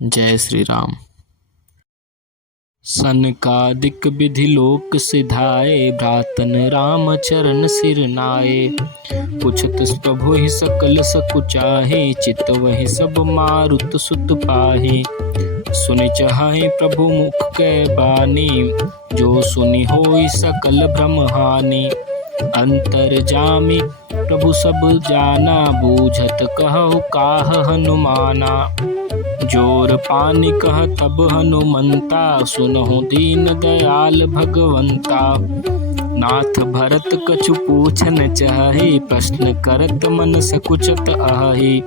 जय श्री राम। सनकादिक विधि लोक सिधाए, भ्रातन राम चरण सिर नाए। पुछत प्रभु ही सकल सकुचाहे, चित वही सब मारुत सुत पाहे। सुनि चाहे प्रभु मुख कै बानी, जो सुनि होई सकल भ्रम हानि। अंतर जामी प्रभु सब जाना, बूझत कहु काह हनुमाना। जोर पानी कह तब हनुमंता, सुनहु दीन दयाल भगवंता। नाथ भरत कछु पूछन चाहे, प्रश्न करत मन सकुचत आहे।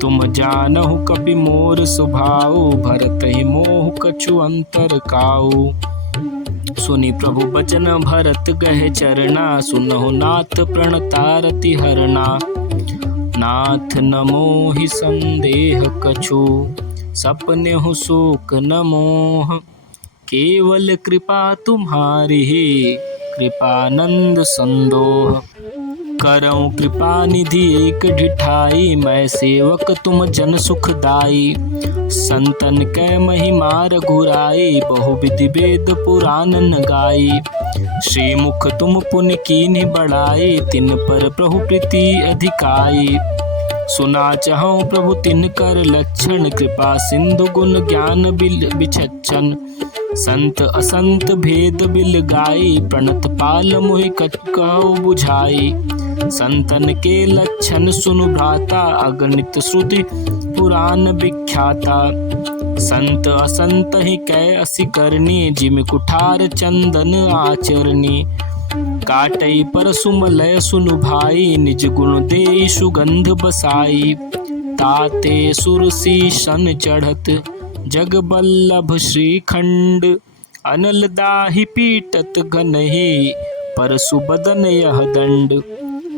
तुम जानहु कपि मोर स्वभाव, भरत ही मोह कछु अंतर काऊ। सुनि प्रभु बचन भरत गहे चरना, सुनहु नाथ प्रणतारति हरना। नाथ न मोहि संदेह कछु, सपनेहु शोक न मोह। केवल कृपा तुम्हारी, कृपानंद संदोह। करऊँ कृपा निधि एक ढिठाई, मैं सेवक तुम जन सुखदाई। संतन कै महिमा रघुराई, बहुविधि वेद पुराण न गाई। श्रीमुख तुम पुण्य कीन्हि बढ़ाई, तिन पर प्रभु प्रीति अधिकाई। सुना चाहूँ प्रभु तिन कर लक्षण, कृपा सिंधु गुण ज्ञान बिचक्षण। संत असंत भेद बिल गाई, प्रणत पाल मोहि कहु बुझाई। संतन के लक्षण सुनु भ्राता, अगणित श्रुति पुराण विख्याता। संत असंत ही कै असी करनी, जिम कुठार चंदन आचरनी। काटई पर सुमलय सुनु भाई, निज गुण देई सुगंध बसाई। ताते सुरसी सन चढ़त, जग बल्लभ श्रीखंड। अनल दाहि पीटत घनहि, परसु बदन यह दंड।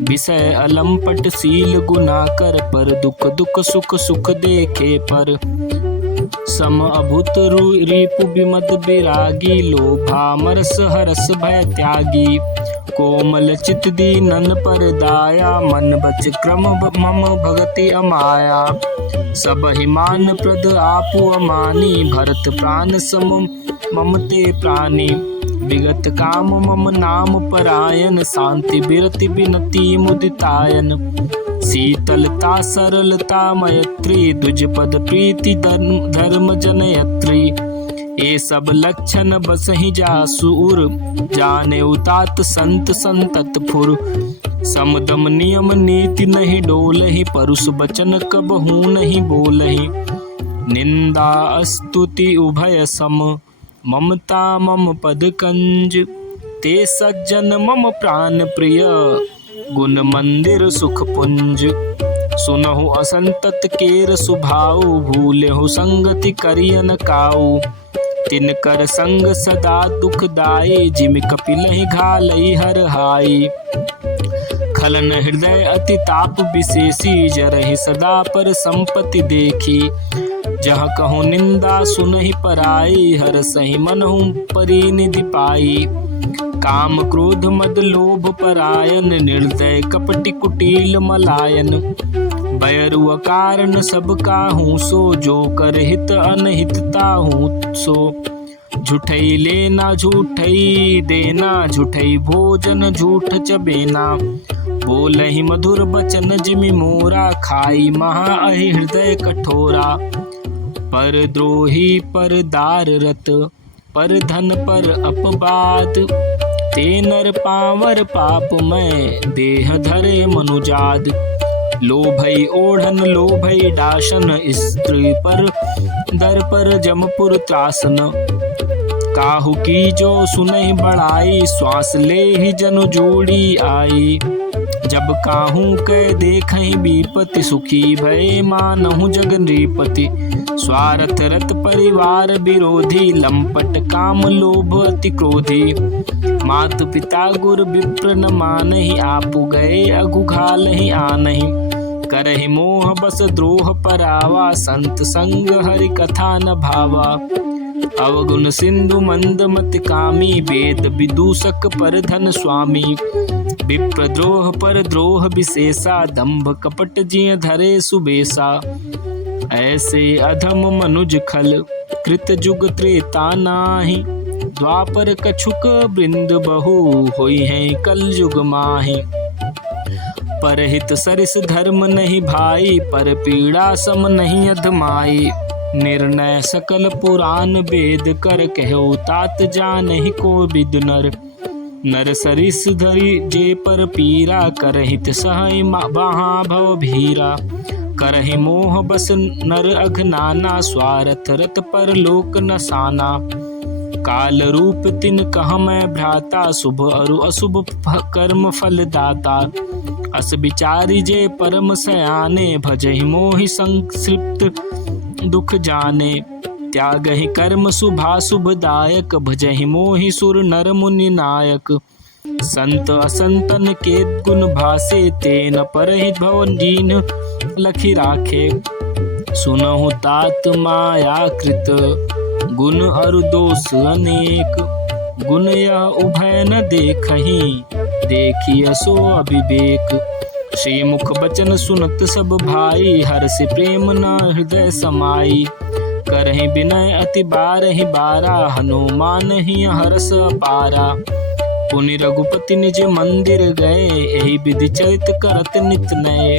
विषय अलंपट शील गुनाकर, पर दुख दुख सुख सुख देखे पर। सम अभूत रिपु विमद विरागी, लोभा मरस हरस भय त्यागी। कोमल चित दीनन पर दाया, मन बच क्रम मम भगति अमाया। सब ही मान प्रद आपु अमानी, भरत प्राण सम मम ते प्राणी। विगत काम मम नाम परायन, शांति बिरति बिनति मुदितायन। शीतलता सरलता मैत्री, द्विज पद प्रीति धर्म जनयत्री। ये सब लक्षण बसहि जासुर, जाने उतात संत संतत फुर। समदम नियम नीति नहीं डोलहि, परुष बचन कबहु नहीं बोलहि। निंदा स्तुति उभय सम, ममता मम पद कंज। ते सज्जन मम प्राण प्रिय, गुण मंदिर सुख पुंज। सुनहु असंतत केर सुभाऊ, भूलेहु संगति करियन काऊ। तिनकर संग सदा दुखदाई, जिमि कपिलहि घालई हरहाई। खलन हृदय अति ताप विशेषी, जरहि सदा पर संपत्ति देखी। जहाँ कहूँ निंदा सुनहि पराई, हरसहि मनहु परिनिधि पाई। काम क्रोध मद लोभ परायन, निर्दय कपटि कुटिल मलायन। बैरु अकारण सब काहू सो, जो कर हित अनहित ताहू सो। झूठई लेना झूठई देना, झूठई भोजन झूठ चबेना। बोलहि मधुर बचन जिमि मोरा, खाई महा अहि हृदय कठोरा। पर द्रोही पर दार रत, पर धन पर अपवाद। ते नर पावर पाप में, देह धरे मनुजाद। लोभई ओढ़न लोभई डाशन, स्त्री पर दर पर जमपुर त्रासन। काहू की जो सुनहि बढ़ाई, श्वास ले ही जनु जोड़ी आई। जब काहू कै देखहि विपति, सुखी भय मानहु जग नृपति। स्वार्थ रत परिवार विरोधी, लंपट काम लोभ अति क्रोधी। मातु पिता गुर विप्र न मानहि, आपु गए अगु घालहि आनहि। करहि मोह बस द्रोह परावा, संत संग हरि कथा न भावा। अवगुण सिंधु मंद मत कामी, वेद विदूषक पर धन स्वामी। विप्र द्रोह पर द्रोह विशेषा, दंभ कपट जिय धरे सुबेसा। ऐसे अधम मनुज खल कृत जुग त्रेता नाही। द्वापर कछुक वृंद बहु होई हैं कल युग माही। परहित सरिस धर्म नहीं भाई, पर पीड़ा सम नहीं अधमाई। निर्णय सकल पुराण वेद कर, कहो तात जानहि को विद नर। नर सरिस धरि जे पर पीरा, करहित सहै वहाँ भव भीरा। करहि मोह बस नर अघनाना, स्वार्थ रत पर लोक नसाना। काल रूप तिन कह मैं भ्राता, शुभ अरु अशुभ कर्म फल दाता। अस विचारी जे परम सयाने, भजहि मोहि संक्षिप्त दुख जाने। त्यागहि कर्म शुभाशुभ दायक, भजहि मोहि सुर नर मुनि नायक। संत असंतन के गुण भासे, तेन परहित भव दीन लखि राखे। सुनहु तात माया कृत, गुण अरु दोष अनेक। गुण यह उभय न देखहि, देखिय सो अविवेक। श्री मुख बचन सुनत सब भाई, हर्ष प्रेम न हृदय समाई। करहि विनय अति बारहि बारा, हनुमान ही हर्ष अपारा। पुनि रघुपति निज मंदिर गए, एहि विधि चरित करत नित नये।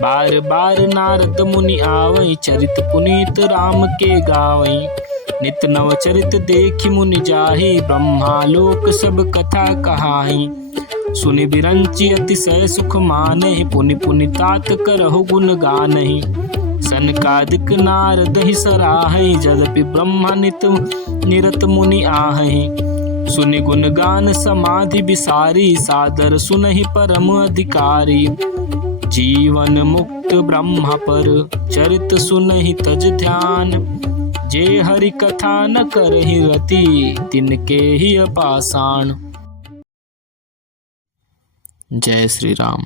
बार बार नारद मुनि आवै, चरित पुनीत राम के गावै। नित नव चरित देखि मुनि जाहि, ब्रह्मालोक सब कथा कहाहि। सुनि बिरंचि अतिशय सुख मानहि, पुनि पुनि तात करहु गुण गानहि। सनकादिक नारद ही सराहै, यद्यपि ब्रह्मा नित निरत मुनि आहै। सुनि गुण गान समाधि विसारी, सादर सुनहि परम अधिकारी। जीवन मुक्त ब्रह्म पर, चरित सुनहि तज ध्यान। जे हरि कथा न करहि रति, तिनके ही अपाषाण। जय श्री राम।